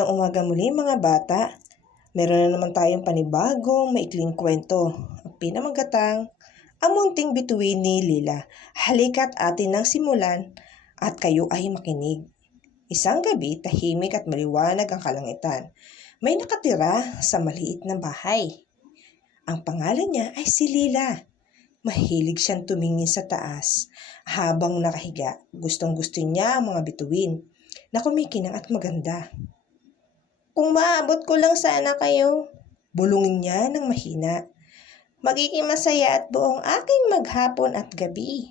Magandang umaga muli mga bata. Meron na naman tayong panibagong maikling kwento. Ang pinamagatang, Ang Munting Bituin ni Lila. Halika't atin nang simulan at kayo ay makinig. Isang gabi, tahimik at maliwanag ang kalangitan. May nakatira sa maliit na bahay. Ang pangalan niya ay si Lila. Mahilig siyang tumingin sa taas. Habang nakahiga, gustong-gusto niya ang mga bituin na kumikinang at maganda. Kung maabot ko lang sana kayo, bulungin niya ng mahina. Magiging masaya at buong aking maghapon at gabi.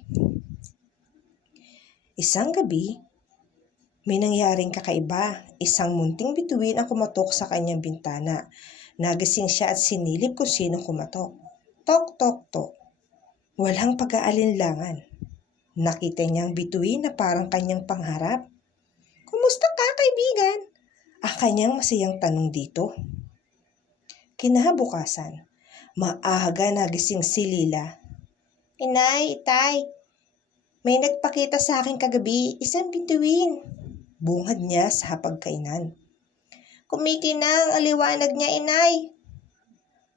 Isang gabi, may nangyaring kakaiba. Isang munting bituin ang kumatok sa kanyang bintana. Nagising siya at sinilip kung sino kumatok. Tok, tok, tok. Walang pag-aalinlangan. Nakita niyang bituin na parang kanyang pangharap. Kumusta ka, kaibigan? Ang kanyang masayang tanong dito. Kinabukasan, maaga nagising si Lila. Inay, itay, may nagpakita sa akin kagabi, isang bituin. Bungad niya sa hapagkainan. Kumikinang ang liwanag niya, inay.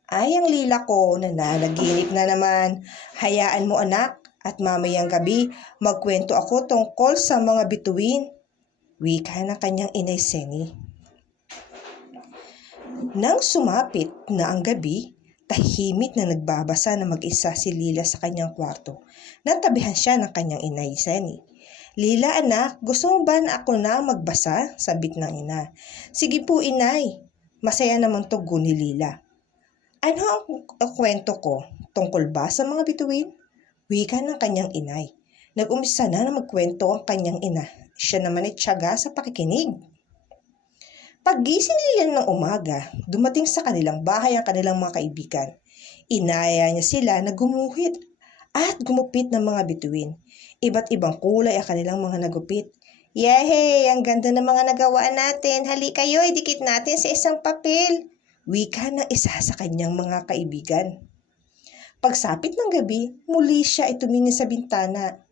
Ay, ang Lila ko, nananaginip na naman. Hayaan mo anak, at mamayang gabi, magkwento ako tungkol sa mga bituin. Wika ng kanyang inay Seni. Nang sumapit na ang gabi, tahimik na nagbabasa na mag-isa si Lila sa kanyang kwarto. Natabihan siya ng kanyang inay Seni. Lila anak, gusto mo ba na ako na magbasa? Sabit ng ina. Sige po inay, masaya naman tugon ni Lila. Ano ang kwento ko? Tungkol ba sa mga bituin? Wika ng kanyang inay. Nag-umpisa na magkwento ang kanyang ina. Siya naman ay tiyaga sa pakikinig. Paggising nila ng umaga, dumating sa kanilang bahay ang kanilang mga kaibigan. Inaya niya sila na gumuhit at gumupit ng mga bituin. Iba't ibang kulay ang kanilang mga nagupit. Yehey! Ang ganda ng mga nagawa natin. Hali kayo, idikit natin sa isang papel. Wika ng isa sa kanyang mga kaibigan. Pagsapit ng gabi, muli siya ay tumingin sa bintana.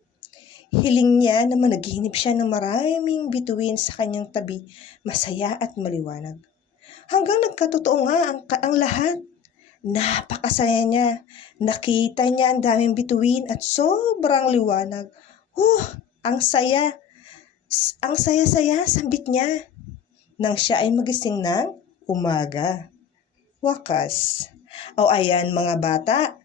Hiling niya na managinip siya ng maraming bituin sa kanyang tabi, masaya at maliwanag. Hanggang nagkatotoo nga ang lahat. Napakasaya niya. Nakita niya ang daming bituin at sobrang liwanag. Ang saya! Ang saya-saya, sambit niya. Nang siya ay magising ng umaga. Wakas. O ayan mga bata,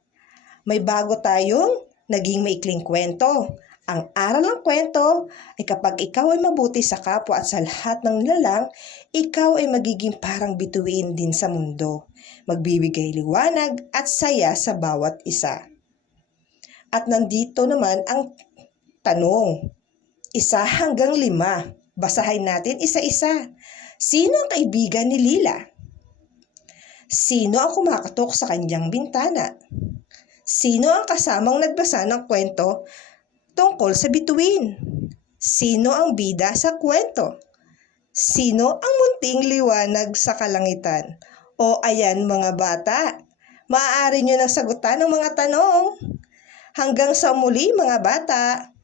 may bago tayong naging maikling kwento. Ang aral ng kwento ay kapag ikaw ay mabuti sa kapwa at sa lahat ng nilalang, ikaw ay magiging parang bituin din sa mundo. Magbibigay liwanag at saya sa bawat isa. At nandito naman ang tanong. 1 hanggang 5. Basahin natin isa-isa. Sino ang kaibigan ni Lila? Sino ang kumakatok sa kanyang bintana? Sino ang kasamang nagbasa ng kwento tungkol sa bituin? Sino ang bida sa kwento? Sino ang munting liwanag sa kalangitan? O ayan mga bata, maaari nyo nang sagutan ng mga tanong. Hanggang sa muli mga bata,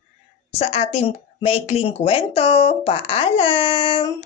sa ating maikling kwento, paalam!